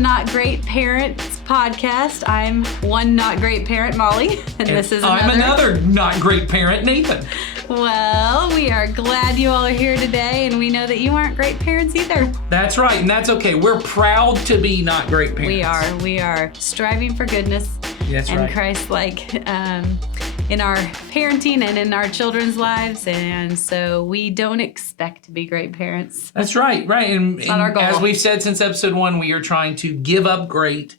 Not Great Parents podcast. I'm one not great parent, Molly, and this is another. I'm another not great parent, Nathan. Well, we are glad you all are here today, and we know that you aren't great parents either. That's right, and that's okay. We're proud to be not great parents. We are striving for goodness and Christ-like in our parenting and in our children's lives, and so we don't expect to be great parents. That's right. And not our goal. As we've said since episode 1, we are trying to give up great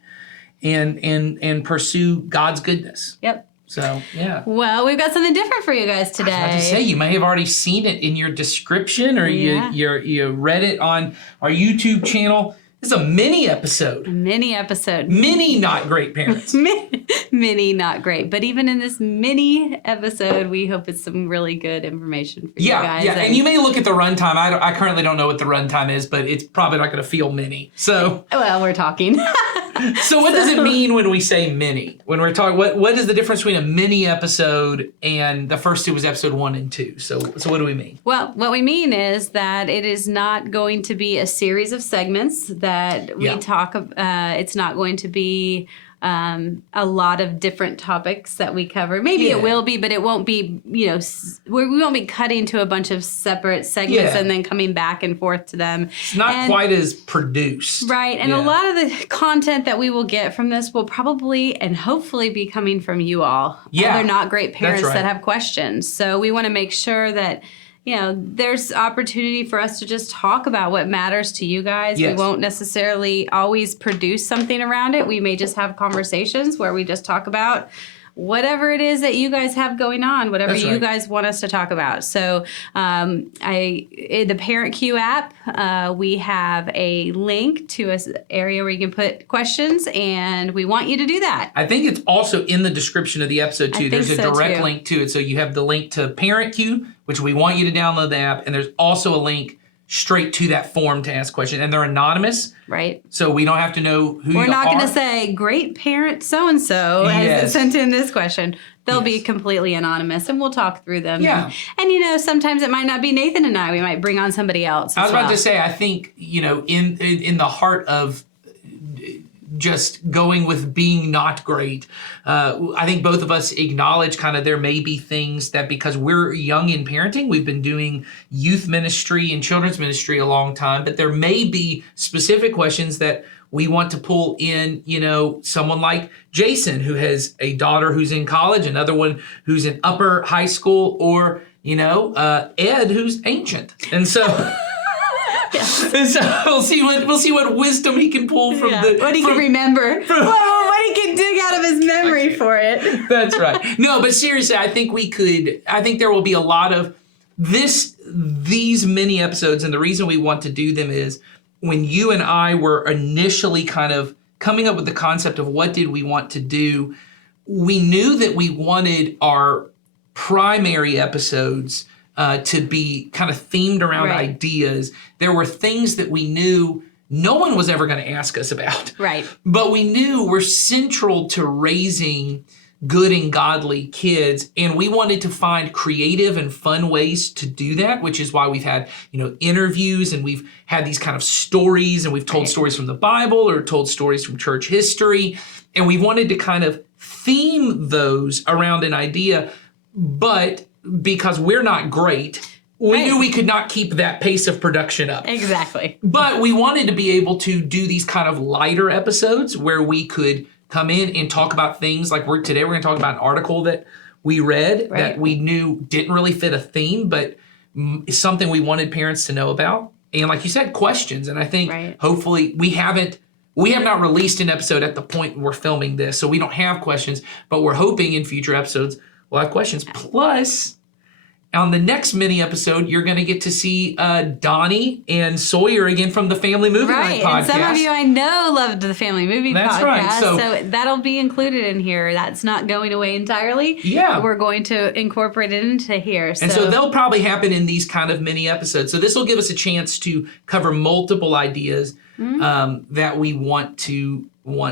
and pursue God's goodness. Yep. So, yeah. Well, we've got something different for you guys today. I was about to say, you may have already seen it in your description or you read it on our YouTube channel. This is a mini episode. Mini episode. Mini not great parents. Mini not great. But even in this mini episode, we hope it's some really good information for you guys. Yeah, and you may look at the runtime. I currently don't know what the runtime is, but it's probably not going to feel mini. So, well, we're talking. So what does it mean when we say mini? When we're talking, what is the difference between a mini episode and the first two was episode 1 and 2? So what do we mean? Well, what we mean is that it is not going to be a series of segments that we talk about. It's not going to be a lot of different topics that we cover. Maybe it will be, but it won't be, we won't be cutting to a bunch of separate segments and then coming back and forth to them. It's not quite as produced. Right. And a lot of the content that we will get from this will probably and hopefully be coming from you all. Yeah. Other not great parents that have questions. So we want to make sure that there's opportunity for us to just talk about what matters to you guys. Yes. We won't necessarily always produce something around it. We may just have conversations where we just talk about whatever it is that you guys have going on, whatever you guys want us to talk about. So in the Parent Q app, we have a link to an area where you can put questions, and we want you to do that. I think it's also in the description of the episode, too. There's a direct link to it. So you have the link to Parent Q, which we want you to download the app, and there's also a link straight to that form to ask questions. And they're anonymous. Right. So we don't have to know who you are. We're not going to say, great parent so-and-so has sent in this question. They'll be completely anonymous, and we'll talk through them. Yeah. And sometimes it might not be Nathan and I. We might bring on somebody else I was about to say, I think, in the heart of just going with being not great, I think both of us acknowledge kind of there may be things that because we're young in parenting, we've been doing youth ministry and children's ministry a long time, but there may be specific questions that we want to pull in, someone like Jason, who has a daughter who's in college, another one who's in upper high school, or, Ed, who's ancient. And so... And so we'll see what wisdom he can pull from what he can remember. What he can dig out of his memory for it. That's right. No, but seriously, I think there will be a lot of these mini episodes, and the reason we want to do them is when you and I were initially kind of coming up with the concept of what did we want to do, we knew that we wanted our primary episodes to be kind of themed around ideas. There were things that we knew no one was ever going to ask us about. Right. But we knew were central to raising good and godly kids. And we wanted to find creative and fun ways to do that, which is why we've had, interviews, and we've had these kind of stories, and we've told stories from the Bible or told stories from church history. And we wanted to kind of theme those around an idea, but because we're not great, we knew we could not keep that pace of production up. Exactly. But we wanted to be able to do these kind of lighter episodes where we could come in and talk about things like today we're going to talk about an article that we read that we knew didn't really fit a theme, but is something we wanted parents to know about. And like you said, questions. And I think hopefully we have not released an episode at the point we're filming this, so we don't have questions, but we're hoping in future episodes we'll have questions. Plus, on the next mini episode, you're going to get to see Donnie and Sawyer again from the Family Movie Night podcast. And some of you I know loved the Family Movie podcast. Right. So that'll be included in here. That's not going away entirely. Yeah. We're going to incorporate it into here. And so they'll probably happen in these kind of mini episodes. So this will give us a chance to cover multiple ideas that we want to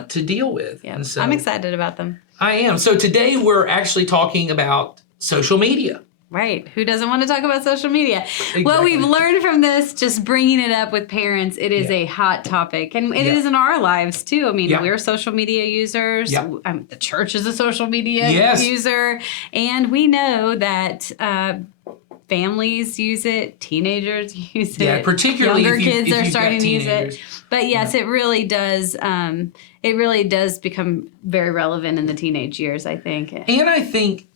deal with. Yeah. And so I'm excited about them. I am. So today we're actually talking about social media. Right. Who doesn't want to talk about social media? Exactly. What we've learned from this, just bringing it up with parents, it is Yeah. a hot topic. And it Yeah. is in our lives, too. I mean, Yeah. we're social media users. Yeah. The church is a social media Yes. user. And we know that families use it. Teenagers use it. Yeah, particularly Younger if you- kids if are you've got starting to use teenagers. it. But yes, it really does. It really does become very relevant in the teenage years, I think. And I think,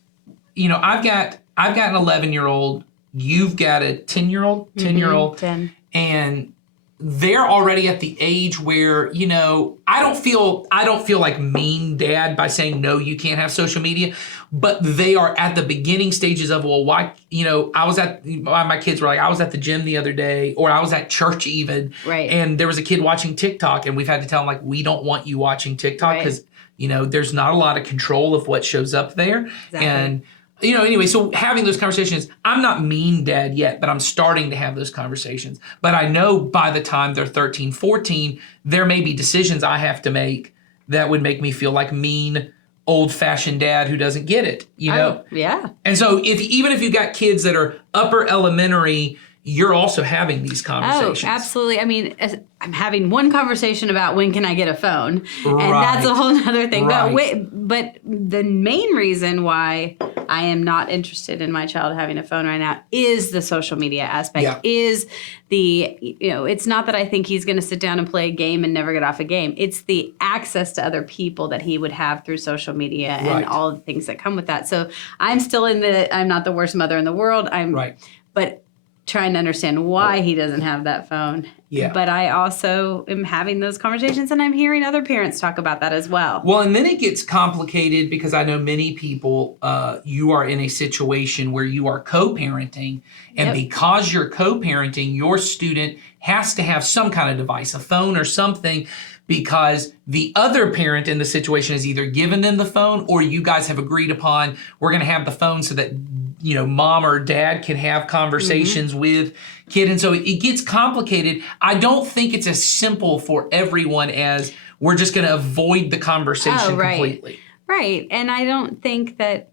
I've got an 11-year-old. You've got a 10-year-old, 10-year-old, 10. and they're already at the age where I don't feel like mean dad by saying no, you can't have social media, but they are at the beginning stages of, well, why? My kids were like, I was at the gym the other day, or I was at church even, Right. and there was a kid watching TikTok, and we've had to tell them, like, we don't want you watching TikTok because there's not a lot of control of what shows up there. Exactly. And anyway, so having those conversations, I'm not mean dad yet, but I'm starting to have those conversations. But I know by the time they're 13, 14, there may be decisions I have to make that would make me feel like mean, old-fashioned dad who doesn't get it, Oh, yeah. And so even if you've got kids that are upper elementary, you're also having these conversations. Oh, absolutely. I mean, I'm having one conversation about when can I get a phone, and Right. that's a whole nother thing. Right. But the main reason why I am not interested in my child having a phone right now is the social media aspect. Yeah. Is it's not that I think he's going to sit down and play a game and never get off a game. It's the access to other people that he would have through social media and Right. all the things that come with that. So I'm still I'm not the worst mother in the world. Right. But trying to understand why he doesn't have that phone. Yeah. But I also am having those conversations, and I'm hearing other parents talk about that as well. Well, and then it gets complicated because I know many people, you are in a situation where you are co-parenting, and Yep. because you're co-parenting, your student has to have some kind of device, a phone or something, because the other parent in the situation has either given them the phone or you guys have agreed upon, we're going to have the phone so that mom or dad can have conversations with kid. And so it gets complicated. I don't think it's as simple for everyone as we're just going to avoid the conversation right. completely. Right. And I don't think that,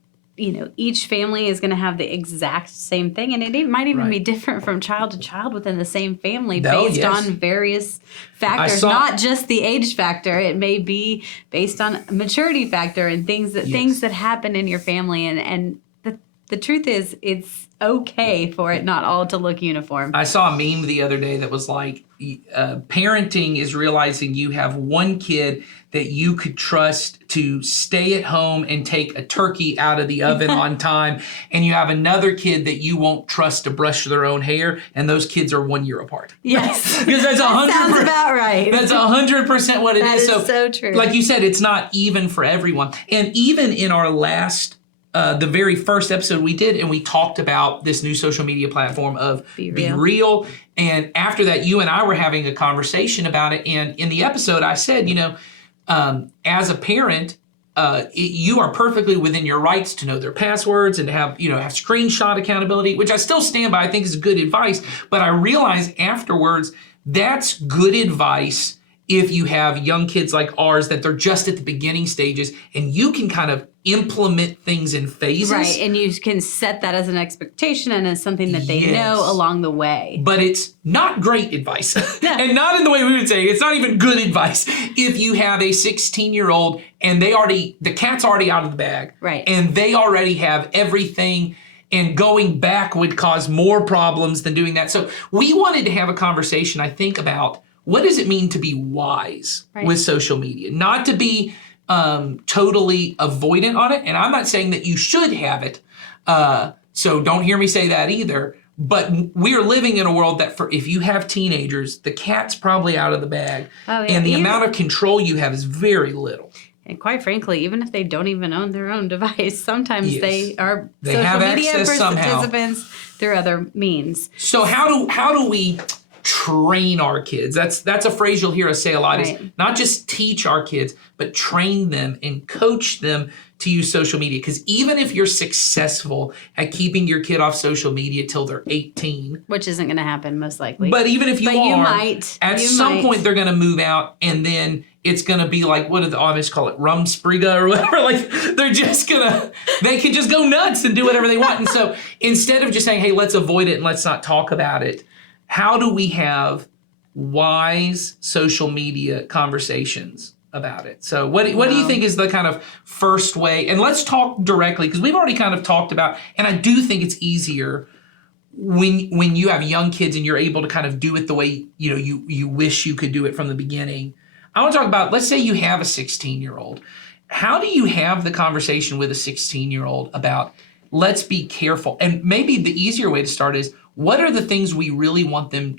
each family is going to have the exact same thing. And it might even Right. be different from child to child within the same family No, based yes. on various factors, not just the age factor. It may be based on maturity factor and things that happen in your family. And the truth is, it's okay for it not all to look uniform. I saw a meme the other day that was like, parenting is realizing you have one kid that you could trust to stay at home and take a turkey out of the oven on time, and you have another kid that you won't trust to brush their own hair, and those kids are 1 year apart. Yes. Because that's Sounds about right. That's 100% what it That is. is so true. Like you said, it's not even for everyone. And even in our last, the very first episode we did, and we talked about this new social media platform of Be Real. And after that, you and I were having a conversation about it. And in the episode, I said, as a parent, you are perfectly within your rights to know their passwords and to have screenshot accountability, which I still stand by. I think is good advice. But I realized afterwards that's good advice if you have young kids like ours that they're just at the beginning stages, and you can kind of implement things in phases. Right, and you can set that as an expectation and as something that they Yes. know along the way. But it's not great advice. And not in the way we would say. It's not even good advice. If you have a 16-year-old and the cat's already out of the bag. Right. And they already have everything, and going back would cause more problems than doing that. So we wanted to have a conversation, I think, about what does it mean to be wise with social media? Not to be totally avoidant on it. And I'm not saying that you should have it. So don't hear me say that either. But we are living in a world that if you have teenagers, the cat's probably out of the bag. Oh, yeah. And the amount of control you have is very little. And quite frankly, even if they don't even own their own device, sometimes Yes. they are They social have media access somehow. participants through other means. So how do we train our kids? That's a phrase you'll hear us say a lot, is Right. not just teach our kids, but train them and coach them to use social media. Because even if you're successful at keeping your kid off social media till they're 18, Which isn't going to happen most likely. but even if you But are, you might. at You some might. point they're going to move out, and then it's going to be like, what do the Amish call it? Rumspriga or whatever. Like they can just go nuts and do whatever they want. And so instead of just saying, hey, let's avoid it and let's not talk about it, how do we have wise social media conversations about it? So what do you think is the kind of first way? And let's talk directly, because we've already kind of talked about, and I do think it's easier when you have young kids and you're able to kind of do it the way you wish you could do it from the beginning. I want to talk about, let's say you have a 16-year-old. How do you have the conversation with a 16-year-old about, let's be careful? And maybe the easier way to start is, what are the things we really want them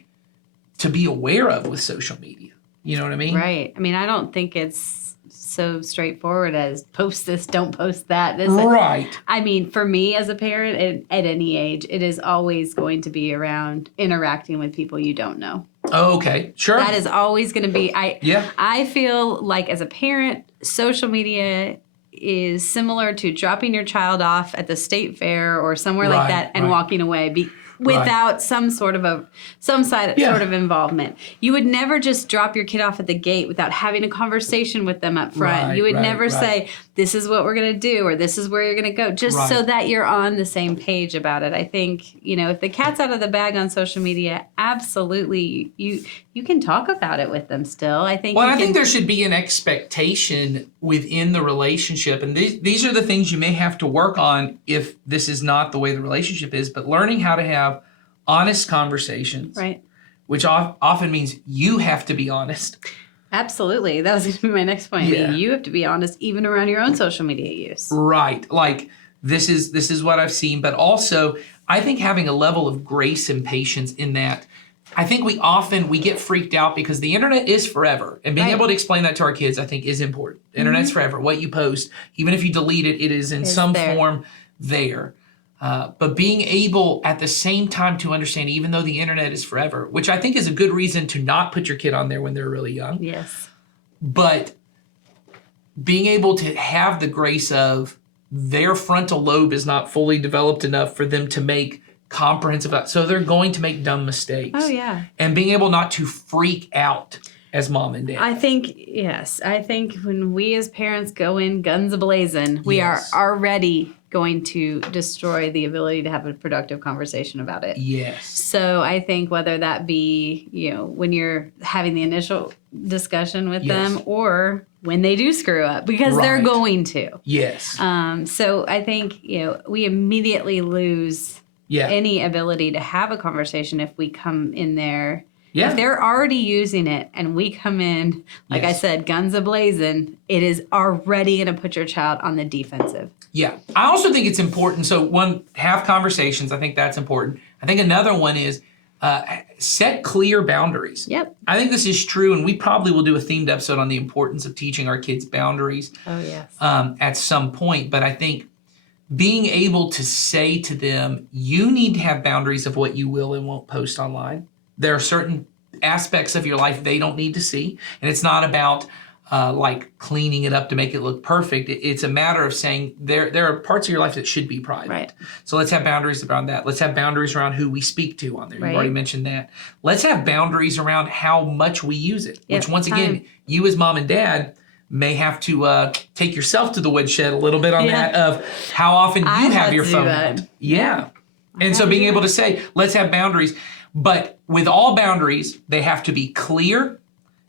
to be aware of with social media? You know what I mean? Right. I mean, I don't think it's so straightforward as post this, don't post that. Right. I mean, for me as a parent at any age, it is always going to be around interacting with people you don't know. Oh, okay. Sure. That is always going to be, I feel like as a parent, social media is similar to dropping your child off at the state fair or somewhere like that and walking away without some sort of sort of involvement. You would never just drop your kid off at the gate without having a conversation with them up front. You would never say, this is what we're going to do, or this is where you're going to go, just so that you're on the same page about it. I think, if the cat's out of the bag on social media, absolutely, you can talk about it with them still. I think. Well, I think there should be an expectation within the relationship, and these are the things you may have to work on if this is not the way the relationship is. But learning how to have honest conversations, right? Which often means you have to be honest. Absolutely. That was going to be my next point. Yeah. I mean, you have to be honest even around your own social media use. Right. Like, this is what I've seen. But also, I think having a level of grace and patience in that, I think we get freaked out because the internet is forever. And being able to explain that to our kids, I think, is important. The internet's forever. What you post, even if you delete it, it is in some form there. But being able at the same time to understand, even though the internet is forever, which I think is a good reason to not put your kid on there when they're really young. Yes. But being able to have the grace of their frontal lobe is not fully developed enough for them to make comprehensive, so they're going to make dumb mistakes. Oh, yeah. And being able not to freak out as mom and dad. I think when we as parents go in guns a-blazing, we are already going to destroy the ability to have a productive conversation about it. Yes. So I think whether that be, when you're having the initial discussion with them or when they do screw up, because they're going to. Yes. So I think, we immediately lose any ability to have a conversation if we come in there. Yeah. If they're already using it and we come in, like I said, guns a-blazing, it is already going to put your child on the defensive. Yeah. I also think it's important. So one, have conversations. I think that's important. I think another one is set clear boundaries. Yep. I think this is true, and we probably will do a themed episode on the importance of teaching our kids boundaries. Oh, yes. At some point. But I think being able to say to them, you need to have boundaries of what you will and won't post online. There are certain aspects of your life they don't need to see. And it's not about like cleaning it up to make it look perfect. It's a matter of saying there are parts of your life that should be private. Right. So let's have boundaries around that. Let's have boundaries around who we speak to on there. You've already mentioned that. Let's have boundaries around how much we use it, which once again, you as mom and dad may have to take yourself to the woodshed a little bit on that of how often you have your phone out. Yeah. And so being able to say, let's have boundaries. But with all boundaries, they have to be clear.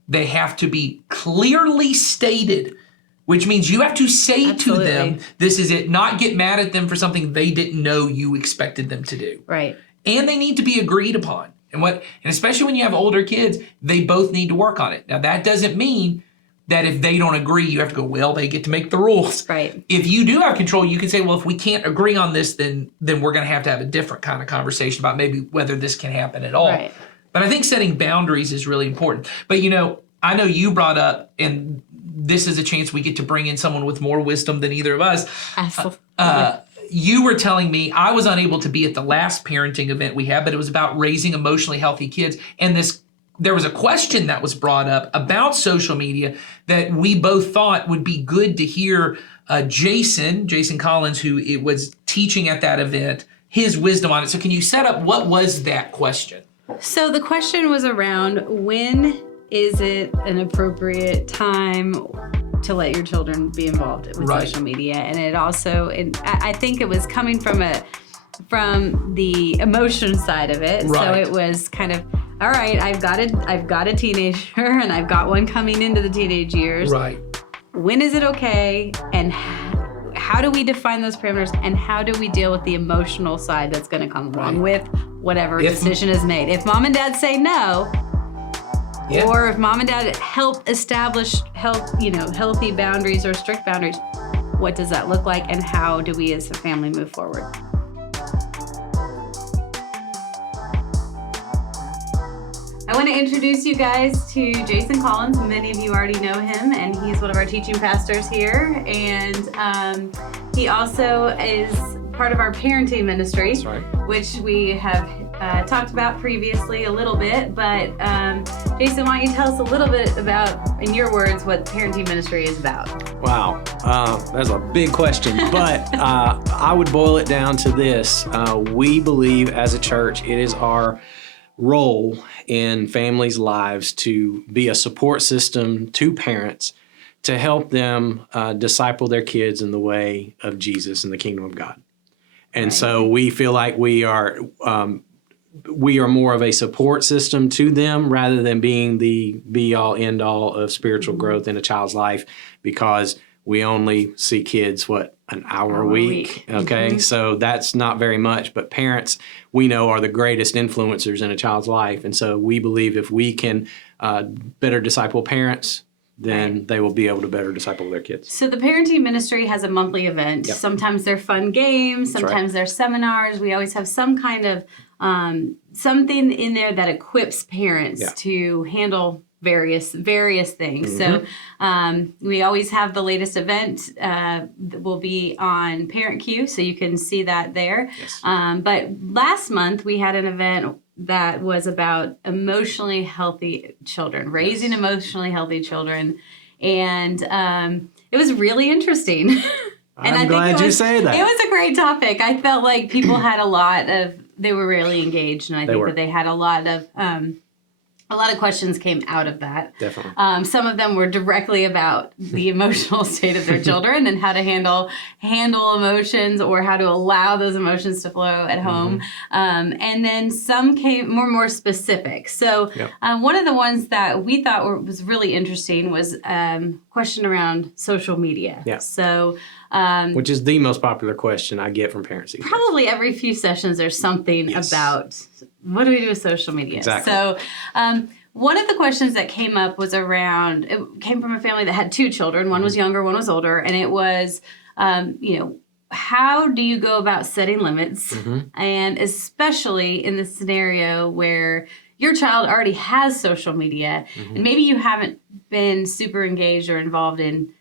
They have to be clearly stated, which means you have to say to them, this is it, not get mad at them for something they didn't know you expected them to do. Right. And they need to be agreed upon. And especially when you have older kids, they both need to work on it. Now, that doesn't mean that if they don't agree, you have to go, well, they get to make the rules. Right. If you do have control, you can say, well, if we can't agree on this, then we're going to have a different kind of conversation about maybe whether this can happen at all. Right. But I think setting boundaries is really important. But, I know you brought up, and this is a chance we get to bring in someone with more wisdom than either of us. Absolutely. You were telling me, I was unable to be at the last parenting event we had, but it was about raising emotionally healthy kids. And there was a question that was brought up about social media that we both thought would be good to hear Jason Collins, who it was teaching at that event, his wisdom on it. So can you set up, what was that question? So the question was around, when is it an appropriate time to let your children be involved with Right. social media? And it also, and I think it was coming from the emotion side of it. So Right. it was kind of, all right, I've got a teenager and I've got one coming into the teenage years. Right. When is it okay? And how do we define those parameters? And how do we deal with the emotional side that's going to come along with whatever decision is made? If mom and dad say no, Yeah. or if mom and dad help establish healthy boundaries or strict boundaries, what does that look like? And how do we as a family move forward? I want to introduce you guys to Jason Collins. Many of you already know him, and he's one of our teaching pastors here. And he also is part of our parenting ministry, That's right. which we have talked about previously a little bit. But Jason, why don't you tell us a little bit about, in your words, what parenting ministry is about? Wow, that's a big question, but I would boil it down to this. We believe as a church, it is our role in families' lives to be a support system to parents to help them disciple their kids in the way of Jesus and the kingdom of God. And so we feel like we are more of a support system to them rather than being the be-all, end-all of spiritual growth in a child's life, because we only see kids, an hour a week. Okay, so that's not very much. But parents, we know, are the greatest influencers in a child's life. And so we believe if we can better disciple parents, then they will be able to better disciple their kids. So the parenting ministry has a monthly event. Yep. Sometimes they're fun games. That's Sometimes they're seminars. We always have some kind of something in there that equips parents to handle various things. So we always have the latest event that will be on ParentQ, so you can see that there. Yes. But last month we had an event that was about emotionally healthy children, raising emotionally healthy children, and it was really interesting. And I'm glad you say that. It was a great topic. I felt like people had they were really engaged, and I think that they had a lot of questions came out of that. Definitely. Some of them were directly about the emotional state of their children and how to handle emotions, or how to allow those emotions to flow at home. And then some came more specific. So one of the ones that we thought was really interesting was question around social media. Yeah. So which is the most popular question I get from parents these days. probably every few sessions there's something about what do we do with social media. Exactly. So one of the questions that came up was around, it came from a family that had two children. One was younger, one was older. And it was, how do you go about setting limits? And especially in the scenario where your child already has social media and maybe you haven't been super engaged or involved in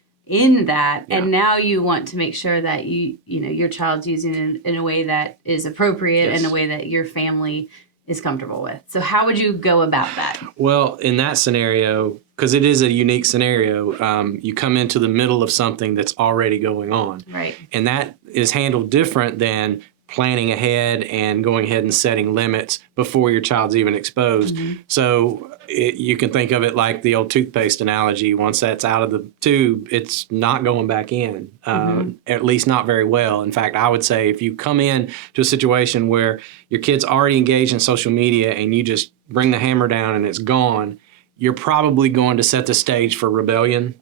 that, and now you want to make sure that your child's using it in a way that is appropriate and a way that your family is comfortable with. So how would you go about that? Well, in that scenario, because it is a unique scenario, you come into the middle of something that's already going on. Right. And that is handled different than planning ahead and going ahead and setting limits before your child's even exposed. So you can think of it like the old toothpaste analogy. Once that's out of the tube, it's not going back in, at least not very well. In fact, I would say if you come in to a situation where your kid's already engaged in social media and you just bring the hammer down and it's gone, you're probably going to set the stage for rebellion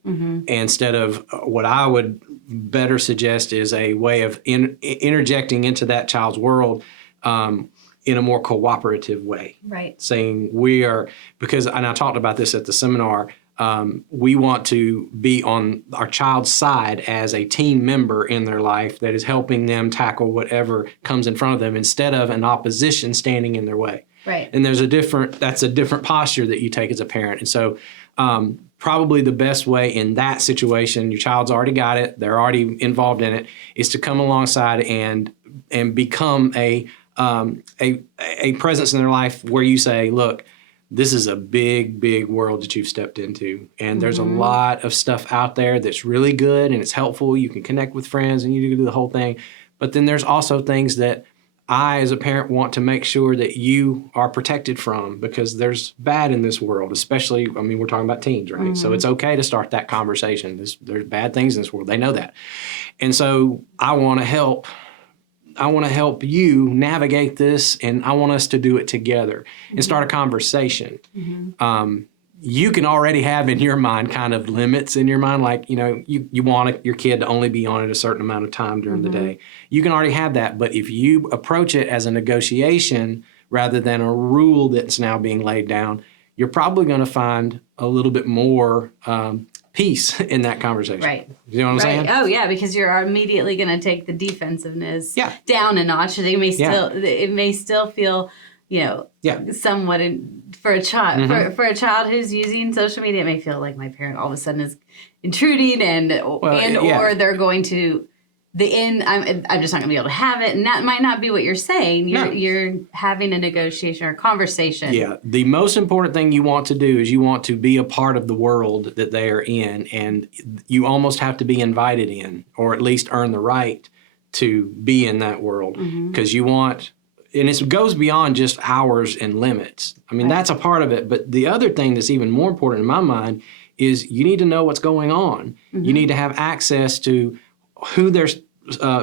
instead of what I would better suggest is a way of interjecting into that child's world in a more cooperative way. Right. Saying and I talked about this at the seminar, we want to be on our child's side as a team member in their life that is helping them tackle whatever comes in front of them instead of an opposition standing in their way. Right. And that's a different posture that you take as a parent. And so probably the best way in that situation, your child's already got it, they're already involved in it, is to come alongside and become a presence in their life where you say, look, this is a big, big world that you've stepped into. And there's a lot of stuff out there that's really good and it's helpful. You can connect with friends and you can do the whole thing. But then there's also things that I, as a parent, want to make sure that you are protected from, because there's bad in this world, especially, I mean, we're talking about teens, right? So it's okay to start that conversation. There's bad things in this world. They know that. And so I want to help. I want to help you navigate this, and I want us to do it together and start a conversation. You can already have in your mind kind of limits in your mind, like, you know, you want your kid to only be on it a certain amount of time during the day. You can already have that, but if you approach it as a negotiation rather than a rule that's now being laid down, you're probably going to find a little bit more peace in that conversation. Right. You know what I'm saying? Oh yeah, because you're immediately going to take the defensiveness Yeah. down a notch. It may Yeah. still feel, you know, Yeah. somewhat for a child for a child who's using social media. It may feel like my parent all of a sudden is intruding or they're going to the end. I'm just not going to be able to have it, and that might not be what you're saying. You're having a negotiation or a conversation. Yeah. The most important thing you want to do is you want to be a part of the world that they are in, and you almost have to be invited in, or at least earn the right to be in that world, because you want. And it goes beyond just hours and limits. I mean, that's a part of it. But the other thing that's even more important in my mind is you need to know what's going on. You need to have access to who they're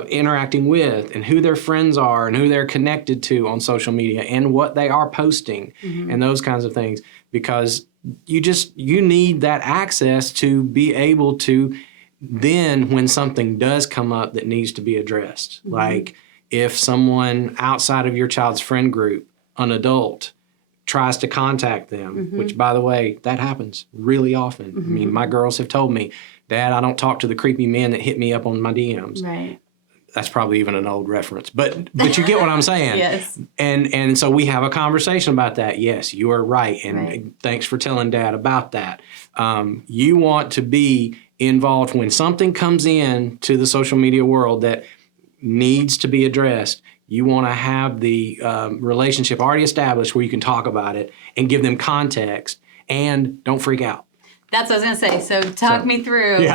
interacting with and who their friends are and who they're connected to on social media and what they are posting and those kinds of things. Because you need that access to be able to then, when something does come up that needs to be addressed, like if someone outside of your child's friend group, an adult, tries to contact them, which, by the way, that happens really often. I mean, my girls have told me, Dad, I don't talk to the creepy men that hit me up on my DMs. Right. That's probably even an old reference, but you get what I'm saying. Yes. And so we have a conversation about that. Yes, you are right, and thanks for telling Dad about that. You want to be involved when something comes in to the social media world that needs to be addressed. You want to have the relationship already established where you can talk about it and give them context, and don't freak out. That's what I was going to say. So talk me through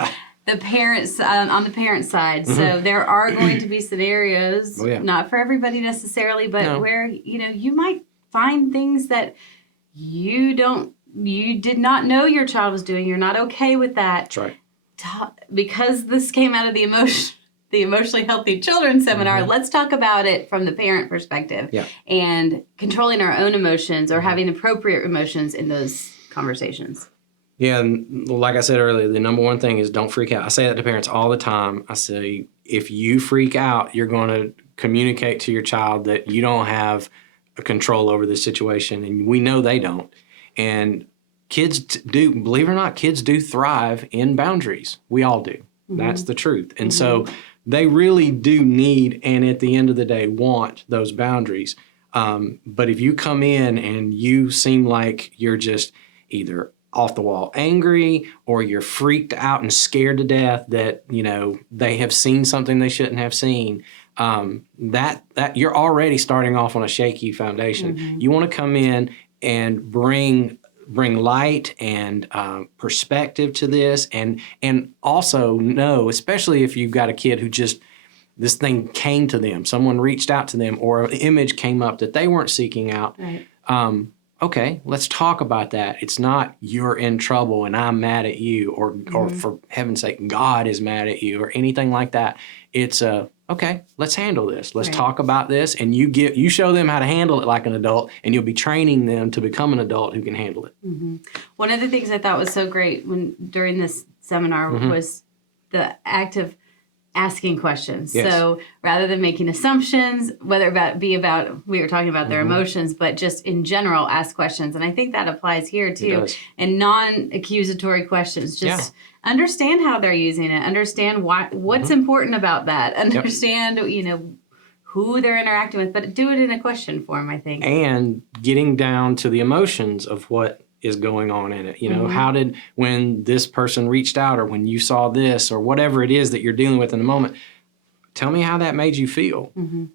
the parents on the parent side. So there are going to be scenarios, not for everybody necessarily, but where, you know, you might find things that you did not know your child was doing. You're not okay with that. That's right. Because this came out of the Emotionally Healthy Children seminar, let's talk about it from the parent perspective and controlling our own emotions or having appropriate emotions in those conversations. Yeah, and like I said earlier, the number one thing is don't freak out. I say that to parents all the time. I say, if you freak out, you're going to communicate to your child that you don't have a control over the situation, and we know they don't. And kids do, believe it or not, kids do thrive in boundaries. We all do. That's the truth. And so they really do need, and at the end of the day, want those boundaries. But if you come in and you seem like you're just either off the wall angry, or you're freaked out and scared to death that, you know, they have seen something they shouldn't have seen, that you're already starting off on a shaky foundation. You want to come in and bring light and perspective to this, and also know, especially if you've got a kid who just, this thing came to them, someone reached out to them, or an image came up that they weren't seeking out. Right. Okay, let's talk about that. It's not you're in trouble and I'm mad at you, or for heaven's sake, God is mad at you, or anything like that. It's okay, let's handle this. Let's talk about this, and you show them how to handle it like an adult, and you'll be training them to become an adult who can handle it. One of the things I thought was so great during this seminar was the act of asking questions. Yes. So rather than making assumptions, whether we were talking about their emotions, but just in general, ask questions. And I think that applies here too. And non-accusatory questions. Just understand how they're using it. Understand what's important about that. Understand, you know, who they're interacting with, but do it in a question form, I think. And getting down to the emotions of what is going on in it. You know, when this person reached out, or when you saw this, or whatever it is that you're dealing with in the moment, tell me how that made you feel,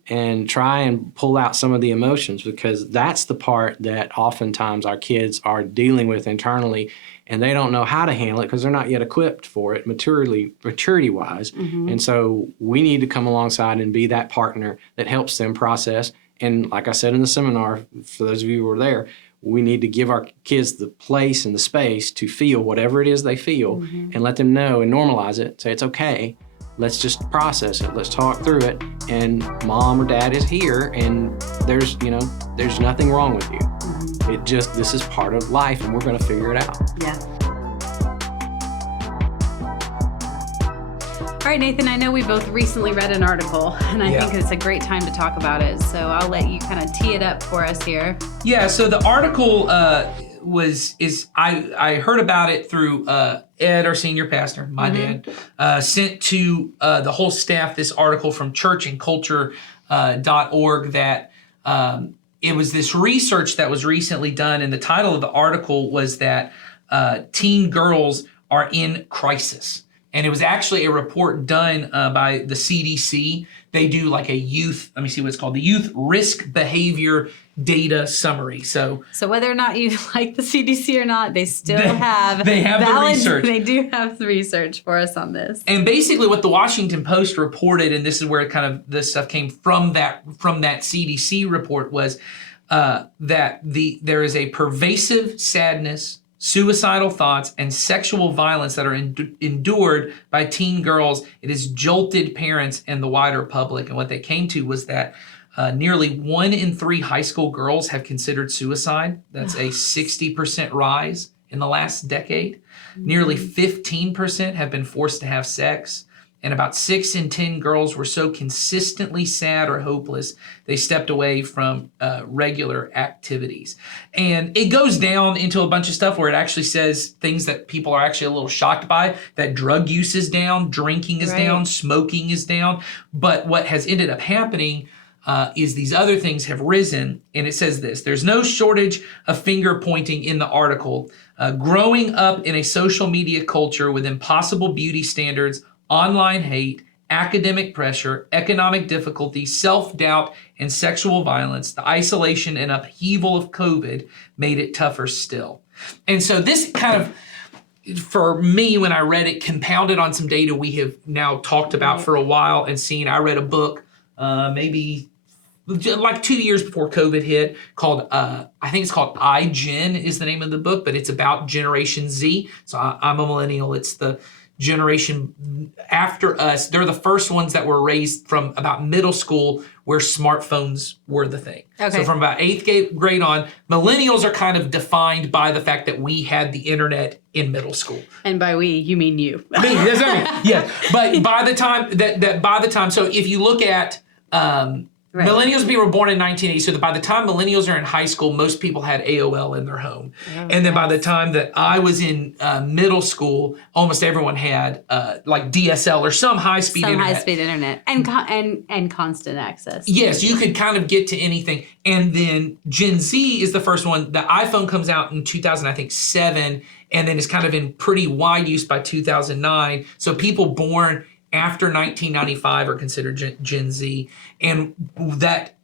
and try and pull out some of the emotions, because that's the part that oftentimes our kids are dealing with internally. and they don't know how to handle it because they're not yet equipped for it maturity wise. And so we need to come alongside and be that partner that helps them process. And like I said in the seminar, for those of you who were there, we need to give our kids the place and the space to feel whatever it is they feel and let them know and normalize it. Say it's okay. Let's just process it. Let's talk through it. And mom or dad is here, and there's nothing wrong with you. This is part of life, and we're going to figure it out. Yeah. All right, Nathan, I know we both recently read an article, and I think it's a great time to talk about it. So I'll let you kind of tee it up for us here. Yeah, so the article I heard about it through Ed, our senior pastor, my dad, sent to the whole staff this article from churchandculture.org that it was this research that was recently done, and the title of the article was that teen girls are in crisis. And it was actually a report done by the CDC. They do like a youth, let me see what it's called, the Youth Risk Behavior Data Summary. So whether or not you like the CDC or not, they still have the research. They do have the research for us on this. And basically what the Washington Post reported, and this is where kind of this stuff came from that CDC report, was that there is a pervasive sadness, suicidal thoughts, and sexual violence that are endured by teen girls. It has jolted parents and the wider public. And what they came to was that nearly 1 in 3 high school girls have considered suicide. That's a 60% rise in the last decade. Nearly 15% have been forced to have sex. And about 6 in 10 girls were so consistently sad or hopeless, they stepped away from regular activities. And it goes down into a bunch of stuff where it actually says things that people are actually a little shocked by, that drug use is down, drinking is down, smoking is down. But what has ended up happening is these other things have risen. And it says this: there's no shortage of finger pointing in the article. Growing up in a social media culture with impossible beauty standards, online hate, academic pressure, economic difficulty, self-doubt, and sexual violence, the isolation and upheaval of COVID made it tougher still. And so this kind of, for me, when I read it, compounded on some data we have now talked about for a while and seen. I read a book maybe like 2 years before COVID hit called, I think it's called iGen is the name of the book, but it's about Generation Z. So I'm a millennial. It's the generation after us. They're the first ones that were raised from about middle school where smartphones were the thing. Okay. So from about 8th grade on, millennials are kind of defined by the fact that we had the internet in middle school. And by we, you mean you. Me, that's what I mean. Yeah. But by the time, so if you look at millennials were born in 1980, so that by the time millennials are in high school, most people had AOL in their home. And then by the time that I was in middle school, almost everyone had like DSL or some high-speed internet. And constant access. Yes, you could kind of get to anything. And then Gen Z is the first one. The iPhone comes out in 2007, and then is kind of in pretty wide use by 2009. So people born after 1995 are considered Gen Z. And that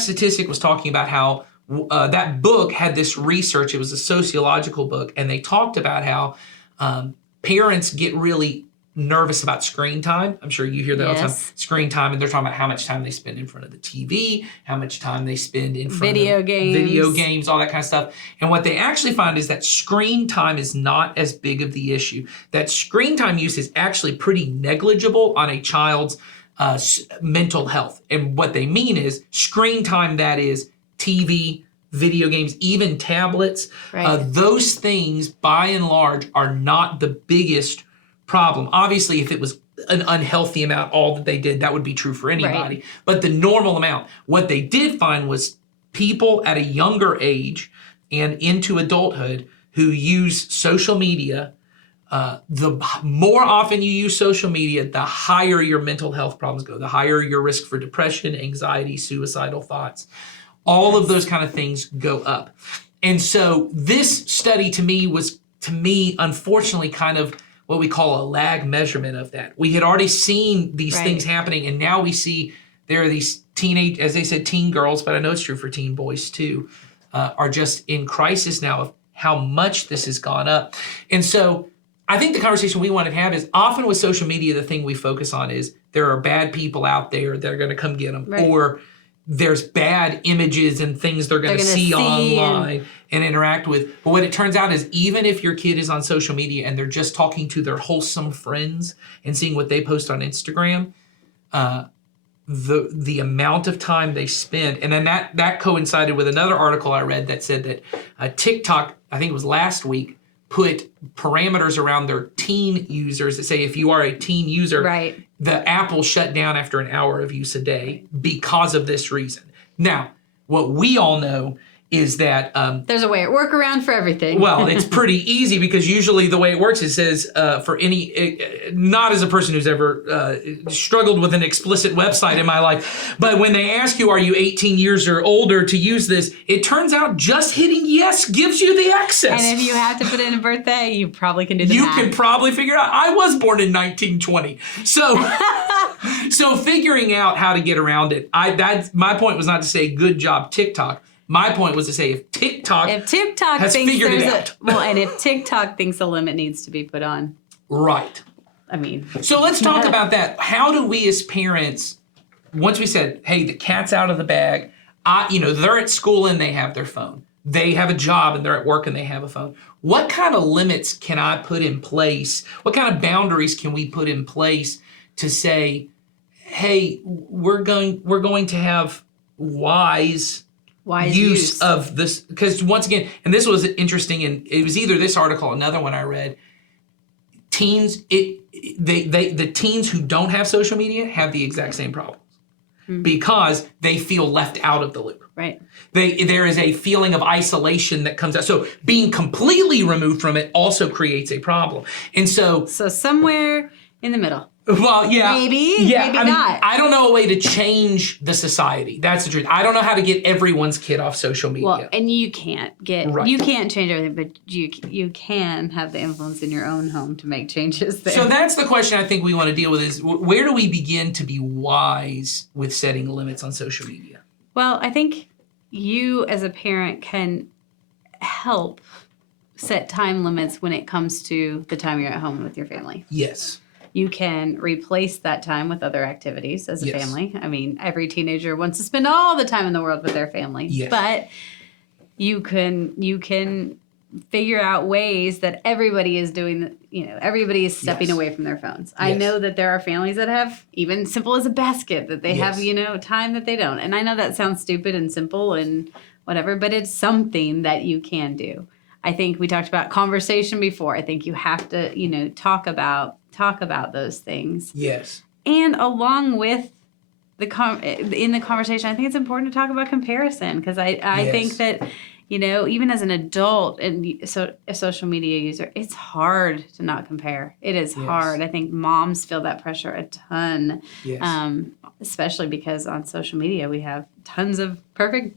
statistic was talking about how that book had this research. It was a sociological book, and they talked about how parents get really nervous about screen time. I'm sure you hear that all the time. Screen time, and they're talking about how much time they spend in front of the TV, how much time they spend in front of video games, all that kind of stuff. And what they actually find is that screen time is not as big of the issue. That screen time use is actually pretty negligible on a child's mental health. And what they mean is screen time, that is TV, video games, even tablets. Those things, by and large, are not the biggest problem. Obviously, if it was an unhealthy amount, all that they did, that would be true for anybody. But the normal amount, what they did find was people at a younger age and into adulthood who use social media, the more often you use social media, the higher your mental health problems go, the higher your risk for depression, anxiety, suicidal thoughts. All of those kind of things go up. And so this study to me, unfortunately, kind of what we call a lag measurement of that. We had already seen these things happening, and now we see there are these as they said, teen girls, but I know it's true for teen boys too, are just in crisis now how much this has gone up. And so I think the conversation we want to have is often with social media, the thing we focus on is there are bad people out there that are going to come get them, Right. or there's bad images and things they're going to see online and interact with. But what it turns out is even if your kid is on social media and they're just talking to their wholesome friends and seeing what they post on Instagram, the amount of time they spend, and then that coincided with another article I read that said that TikTok, I think it was last week, put parameters around their teen users that say if you are a teen user, Right. the app will shut down after an hour of use a day because of this reason. Now, what we all know is that There's a way, workaround for everything. well, it's pretty easy because usually the way it works, it says for any, not as a person who's ever struggled with an explicit website in my life, but when they ask you, are you 18 years or older to use this, it turns out just hitting yes gives you the access. And if you have to put in a birthday, you probably can do the You math. can probably figure it out. I was born in 1920. So figuring out how to get around it, my point was not to say good job TikTok. My point was to say if TikTok has has thinks figured it there's out. well, and if TikTok thinks a limit needs to be put on, Right. I mean, So let's talk about that. How do we as parents, once we said, hey, the cat's out of the bag, they're at school and they have their phone. They have a job and they're at work and they have a phone. What kind of limits can I put in place? What kind of boundaries can we put in place to say, hey, we're going to have wise use of this? Because once again, and this was interesting, and it was either this article or another one I read, teens, the teens who don't have social media have the exact same problems because they feel left out of the loop. right. There is a feeling of isolation that comes out. So being completely removed from it also creates a problem. And so, So somewhere in the middle. well, yeah. Maybe, yeah, maybe I mean, not. I don't know a way to change the society. That's the truth. I don't know how to get everyone's kid off social media. Well, and you can't Right. you can't change everything, but you can have the influence in your own home to make changes there. So that's the question I think we want to deal with is where do we begin to be wise with setting limits on social media? Well, I think you as a parent can help set time limits when it comes to the time you're at home with your family. Yes. You can replace that time with other activities as a Yes. family. I mean, every teenager wants to spend all the time in the world with their family. Yes. But you can figure out ways that everybody is doing, everybody is stepping Yes. away from their phones. I Yes. know that there are families that have even simple as a basket that they Yes. have, time that they don't. And I know that sounds stupid and simple and whatever, but it's something that you can do. I think we talked about conversation before. I think you have to, talk about those things. Yes. And along with in the conversation, I think it's important to talk about comparison because I Yes. think that, even as an adult and a social media user, it's hard to not compare. It is Yes. hard. I think moms feel that pressure a ton, Yes. especially because on social media we have tons of perfect,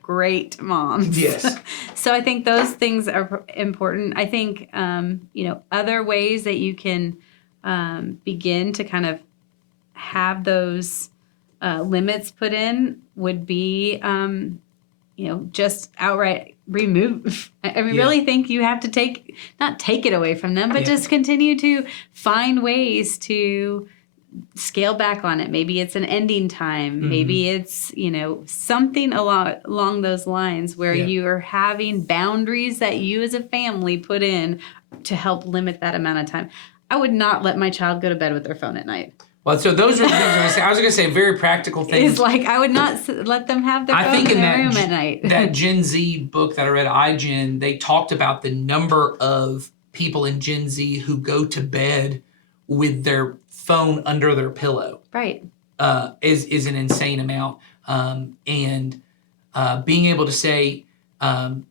great moms. Yes. So I think those things are important. I think, other ways that you can begin to kind of have those limits put in would be, just outright remove. I really think you have to not take it away from them, but just continue to find ways to scale back on it. Maybe it's an ending time. Maybe it's, something along those lines where you are having boundaries that you as a family put in to help limit that amount of time. I would not let my child go to bed with their phone at night. Well, so those are the things I was going to say very practical things. It's like I would not let them have their I phone think in in their that room at night. that Gen Z book that I read, iGen, they talked about the number of people in Gen Z who go to bed with their phone under their pillow. Right. Is an insane amount. And being able to say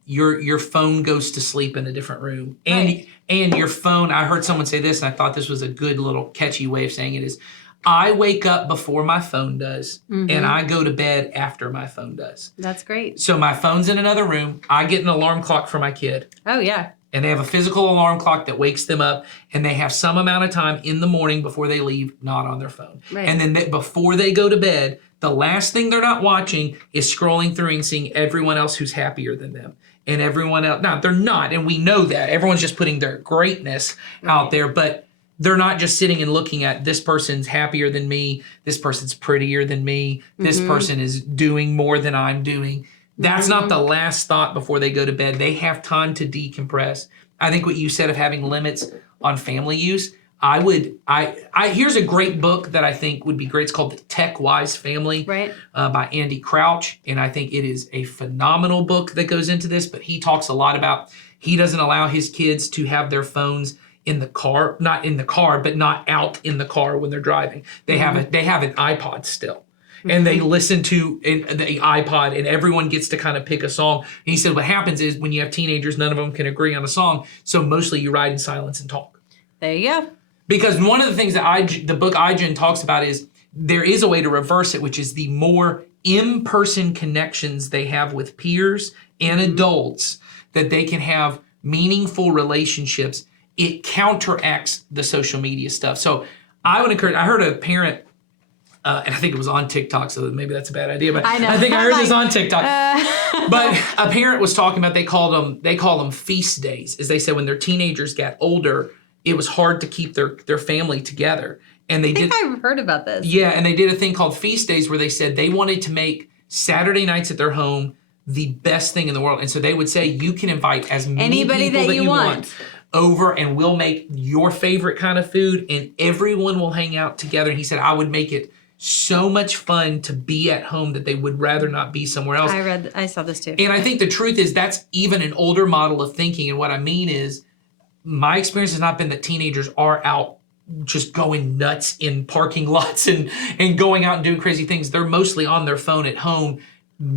your phone goes to sleep in a different room, and your phone. I heard someone say this, and I thought this was a good little catchy way of saying it. Is I wake up before my phone does, and I go to bed after my phone does. That's great. So my phone's in another room. I get an alarm clock for my kid. Oh, yeah. And they have a physical alarm clock that wakes them up, and they have some amount of time in the morning before they leave not on their phone. Right. And then before they go to bed, the last thing they're not watching is scrolling through and seeing everyone else who's happier than them. and everyone else. Now, they're not, and we know that. Everyone's just putting their greatness out there, but they're not just sitting and looking at this person's happier than me, this person's prettier than me, this person is doing more than I'm doing. That's not the last thought before they go to bed. They have time to decompress. I think what you said of having limits on family use, here's a great book that I think would be great. It's called The Tech Wise Family by Andy Crouch. And I think it is a phenomenal book that goes into this, but he talks a lot about, he doesn't allow his kids to have their phones in the car, not in the car, but not out in the car when they're driving. They have an iPod still. And they listen to the iPod, and everyone gets to kind of pick a song. And he said what happens is when you have teenagers, none of them can agree on a song. So mostly you ride in silence and talk. There you go. Because one of the things that the book iGen talks about is there is a way to reverse it, which is the more in-person connections they have with peers and adults, that they can have meaningful relationships. It counteracts the social media stuff. So I would encourage, I heard a parent, and I think it was on TikTok, so maybe that's a bad idea, but I think I heard this on TikTok. But a parent was talking about, they call them feast days. As they said, when their teenagers got older, it was hard to keep their family together. And I think I've heard about this. Yeah, and they did a thing called feast days where they said they wanted to make Saturday nights at their home the best thing in the world. And so they would say, you can invite as many people that you want over, and we'll make your favorite kind of food, and everyone will hang out together. And he said, I would make it so much fun to be at home that they would rather not be somewhere else. I saw this too. And I think the truth is that's even an older model of thinking. And what I mean is, my experience has not been that teenagers are out just going nuts in parking lots and going out and doing crazy things. They're mostly on their phone at home.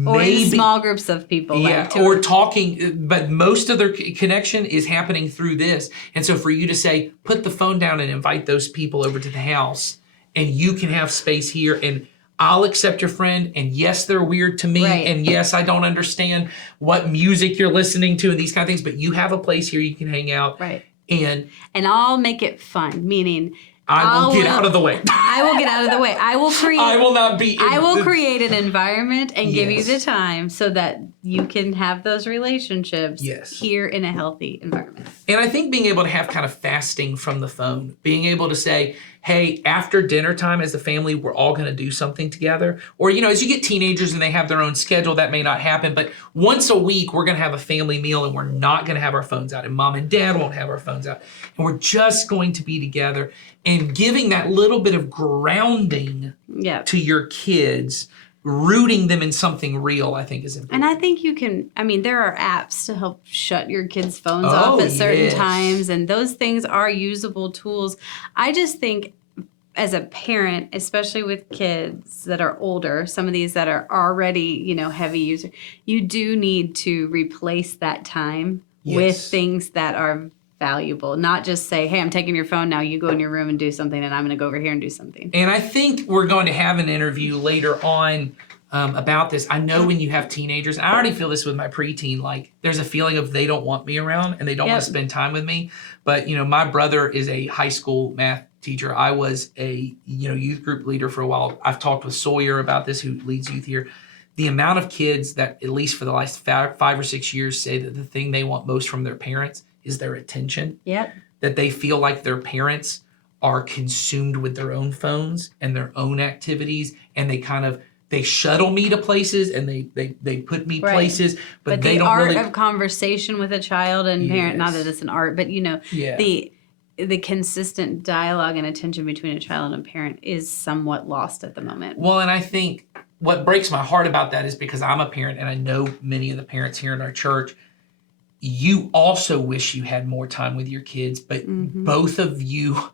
Or in small groups of people. Yeah, or talking, but most of their connection is happening through this. And so for you to say, put the phone down and invite those people over to the house, and you can have space here, and I'll accept your friend, and yes, they're weird to me, and yes, I don't understand what music you're listening to and these kind of things, but you have a place here you can hang out. Right. And I'll make it fun, meaning I will get out of the way. I will get out of the way. I will create. I will not be. I will create an environment and give you the time so that you can have those relationships here in a healthy environment. And I think being able to have kind of fasting from the phone, being able to say, hey, after dinner time as a family, we're all going to do something together. Or, as you get teenagers and they have their own schedule, that may not happen. But once a week, we're going to have a family meal, and we're not going to have our phones out. And mom and dad won't have our phones out. And we're just going to be together, and giving that little bit of grounding to your kids, rooting them in something real, I think is important. And I think you can, there are apps to help shut your kids' phones off at certain times, and those things are usable tools. I just think as a parent, especially with kids that are older, some of these that are already, heavy users, you do need to replace that time with things that are valuable, not just say, hey, I'm taking your phone now, you go in your room and do something, and I'm going to go over here and do something. And I think we're going to have an interview later on about this. I know when you have teenagers, and I already feel this with my preteen, like there's a feeling of they don't want me around and they don't want to spend time with me. But, my brother is a high school math teacher. I was a, youth group leader for a while. I've talked with Sawyer about this, who leads youth here. The amount of kids that, at least for the last 5 or 6 years, say that the thing they want most from their parents is their attention. Yep. That they feel like their parents are consumed with their own phones and their own activities, and they shuttle me to places, and they put me places, but they don't really. The art of conversation with a child and parent, not that it's an art, but the consistent dialogue and attention between a child and a parent is somewhat lost at the moment. Well, and I think what breaks my heart about that is because I'm a parent, and I know many of the parents here in our church. You also wish you had more time with your kids, but both of you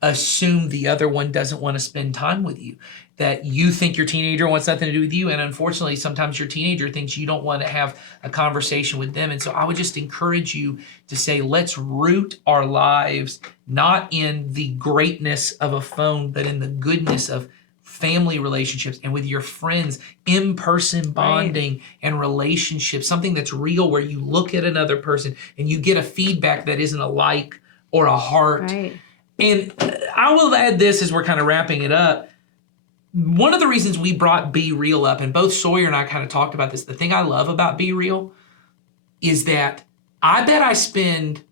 assume the other one doesn't want to spend time with you, that you think your teenager wants nothing to do with you. And unfortunately, sometimes your teenager thinks you don't want to have a conversation with them. And so I would just encourage you to say, let's root our lives not in the greatness of a phone, but in the goodness of family relationships and with your friends, in-person bonding and relationships, something that's real where you look at another person and you get a feedback that isn't a like or a heart. Right. And I will add this as we're kind of wrapping it up. One of the reasons we brought Be Real up, and both Sawyer and I kind of talked about this, the thing I love about Be Real is that I bet I spend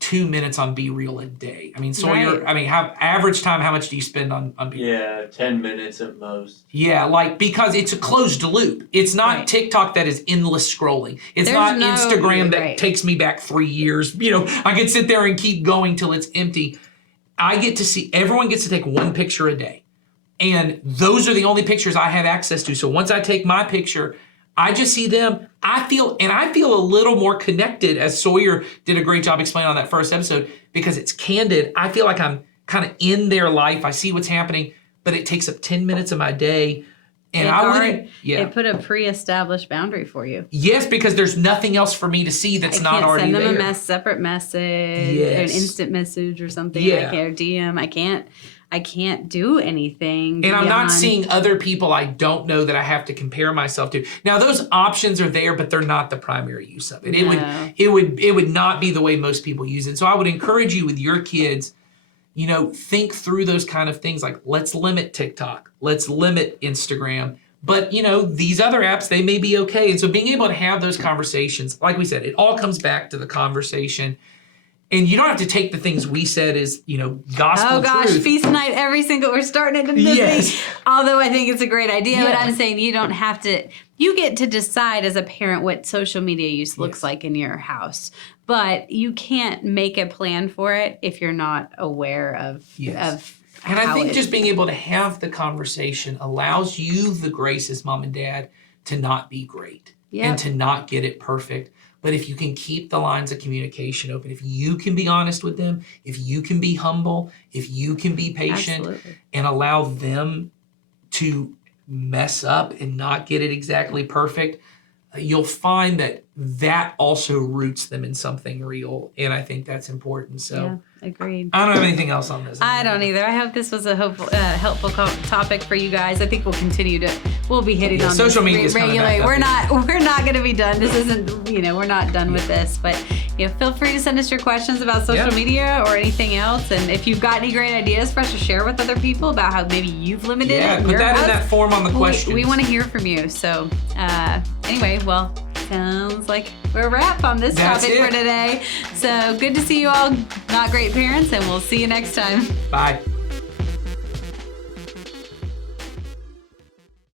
2 minutes on Be Real a day. I mean, Sawyer, Right. I mean, average time, how much do you spend on Be Real? Yeah, 10 minutes at most. Yeah, like, because it's a closed loop. It's not Right. TikTok that is endless scrolling. It's There's not no- Instagram that right. takes me back 3 years. You know, I could sit there and keep going till it's empty. I get to see, everyone gets to take one picture a day. And those are the only pictures I have access to. So once I take my picture, I just see them. I feel a little more connected, as Sawyer did a great job explaining on that first episode, because it's candid. I feel like I'm kind of in their life. I see what's happening, but it takes up 10 minutes of my day. And It put a pre-established boundary for you. Yes, because there's nothing else for me to see that's I not can't already send them there. a separate message, Yes. an instant message or something. Yeah. I can't DM. I can't do anything. And I'm not beyond- seeing other people I don't know that I have to compare myself to. Now those options are there, but they're not the primary use of it. No. It would not be the way most people use it. So I would encourage you with your kids, you know, think through those kind of things, like let's limit TikTok, let's limit Instagram. But you know, these other apps, they may be okay. And so being able to have those conversations, like we said, it all comes back to the conversation. And you don't have to take the things we said as, you know, gospel Oh gosh, truth. feast night we're starting it to Disney. Yes. Although I think it's a great idea, but Yeah. I'm saying you don't have to. You get to decide as a parent what social media use looks Yes. like in your house, but you can't make a plan for it if you're not aware of Yes. of. And I how think it- just being able to have the conversation allows you the grace as mom and dad to not be great Yep. and to not get it perfect. But if you can keep the lines of communication open, if you can be honest with them, if you can be humble, if you can be patient Absolutely. and allow them to mess up and not get it exactly perfect, you'll find that also roots them in something real. And I think that's important. So Yeah, agreed. I don't have anything else on this. I don't either. I hope this was a helpful topic for you guys. I think we'll be hitting Yeah, on social this media is kinda regularly. back up We're not going to be done. This isn't, we're not done with this. But feel free to send us your questions about social Yeah. media or anything else. And if you've got any great ideas for us to share with other people about how maybe you've limited Yeah, it in put your that house, in that form on the questions. we want to hear from you. So anyway, well, sounds like we're a wrap on this That's topic for it. today. So good to see you all, not great parents, and we'll see you next time. Bye.